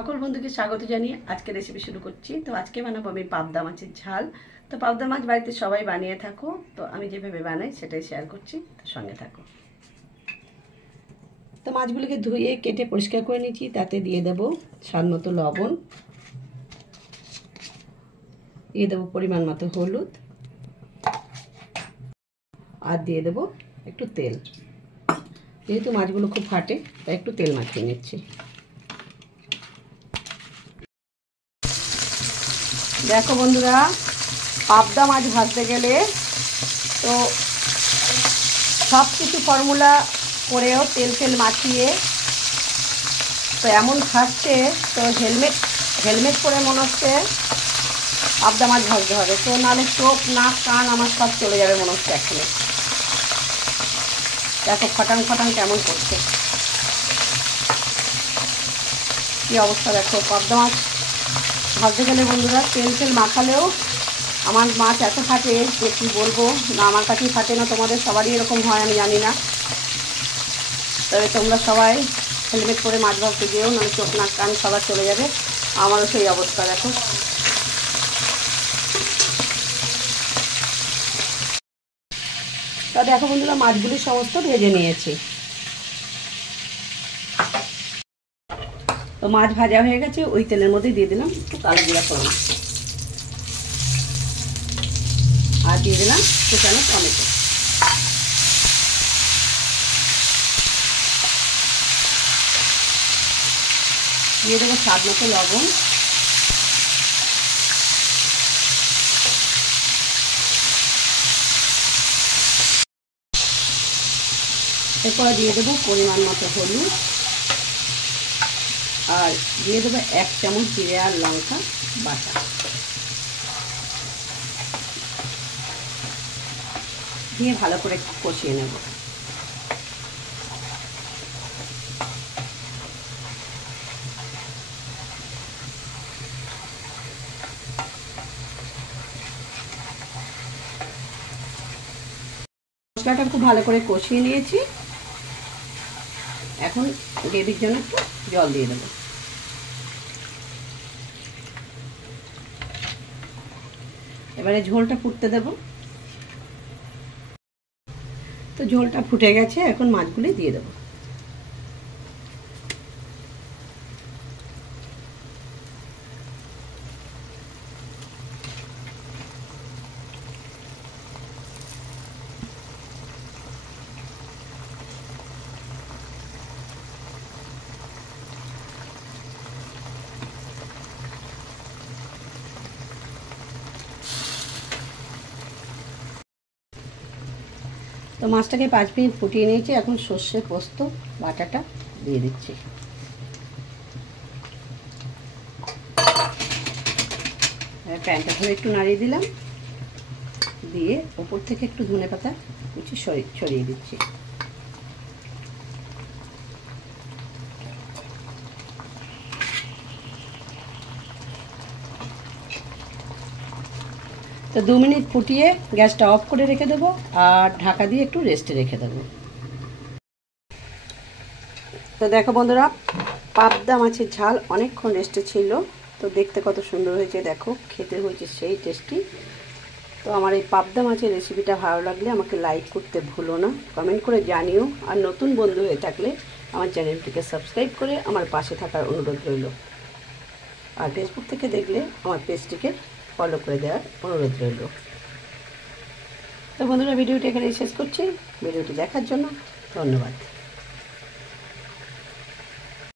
সকল বন্ধুকে স্বাগত জানিয়ে আজকে রেসিপি শুরু করছি। তো আজকে বানাবো আমি পাবদা মাছের ঝাল। তো পাবদা মাছ বাড়িতে সবাই বানিয়ে থাকো, তো আমি যেভাবে বানাই সেটাই শেয়ার করছি, তো সঙ্গে থাকো। তো মাছগুলোকে ধুয়ে কেটে পরিষ্কার করে নিচ্ছি, তাতে দিয়ে দেব স্বাদ মতো লবণ, দিয়ে দেবো পরিমাণ মতো হলুদ, আর দিয়ে দেবো একটু তেল। যেহেতু মাছগুলো খুব ফাটে তাই একটু তেল মাখিয়ে নিচ্ছি। দেখো বন্ধুরা, পাবদা মাছ ভাজতে গেলে তো সব কিছু ফর্মুলা করেও তেল মাখিয়ে তো এমন ভাজছে, তো হেলমেট পরে মনে হচ্ছে পাবদা মাছ ভাজতে হবে, তো নাহলে চোখ নাক কান আমার সব চলে যাবে মনে হচ্ছে এখানে। দেখো ফটাং কেমন করছে, কি অবস্থা দেখো। পাবদা মাছ ভাজতে গেলে বন্ধুরা তেল মাখালেও আমার মাছ এত ফাটে যে কী বলবো। না আমার কাছেই ফাটে না, তোমাদের সবারই এরকম হয় আমি জানি না। তবে তোমরা সবাই হেলমেট পরে মাছ ভাজতে গিয়েও মানে চোখ নাক কান সবার চলে যাবে, আমারও সেই অবস্থা দেখো। তা দেখো বন্ধুরা, মাছগুলি সমস্ত ভেজে নিয়েছি। তো মাছ ভাজা হয়ে গেছে, ওই তেলের মধ্যে দিয়ে দিলাম একটু কালো জিরা ফোড়ন, আর দিয়ে দিলাম কুচানো টমেটো। দিয়ে দেবো স্বাদ মতো লবণ, এরপর দিয়ে দেবো পরিমাণ মতো হলুদ, আর দিয়ে দেবো 1 চামচ জিরে আর লঙ্কা বাটা। দিয়ে ভালো করে কষিয়ে নেব। মশলাটা খুব ভালো করে কষিয়ে নিয়েছি, এখন গ্রেভির জন্য একটু জল দিয়ে দেবো। এবারে ঝোলটা ফুটতে দেব। তো ঝোলটা ফুটে গেছে, এখন মাছগুলি দিয়ে দেবো। তো মাছটাকে 5 মিনিট ফুটিয়ে নিয়েছি, এখন সর্ষে পোস্ত বাটাটা দিয়ে দিচ্ছি। প্যানটা ধরে একটু নাড়িয়ে দিলাম, দিয়ে ওপর থেকে একটু ধনেপাতা কুচি ছড়িয়ে দিচ্ছি। তো 2 মিনিট ফুটিয়ে গ্যাসটা অফ করে রেখে দেবো, আর ঢাকা দিয়ে একটু রেস্টে রেখে দেবো। তো দেখো বন্ধুরা, পাবদা মাছের ঝাল অনেকক্ষণ রেস্টে ছিল, তো দেখতে কত সুন্দর হয়েছে দেখো, খেতে হয়েছে সেই টেস্টি। তো আমার এই পাবদা মাছের রেসিপিটা ভালো লাগলে আমাকে লাইক করতে ভুলো না, কমেন্ট করে জানিও। আর নতুন বন্ধু হয়ে থাকলে আমার চ্যানেলটিকে সাবস্ক্রাইব করে আমার পাশে থাকার অনুরোধ রইল। আর ফেসবুক থেকে দেখলে আমার পেজটিকে ফলো করে দেওয়ার অনুরোধ রইল। তো বন্ধুরা, ভিডিওটি এখানেই শেষ করছি। ভিডিওটি দেখার জন্য ধন্যবাদ।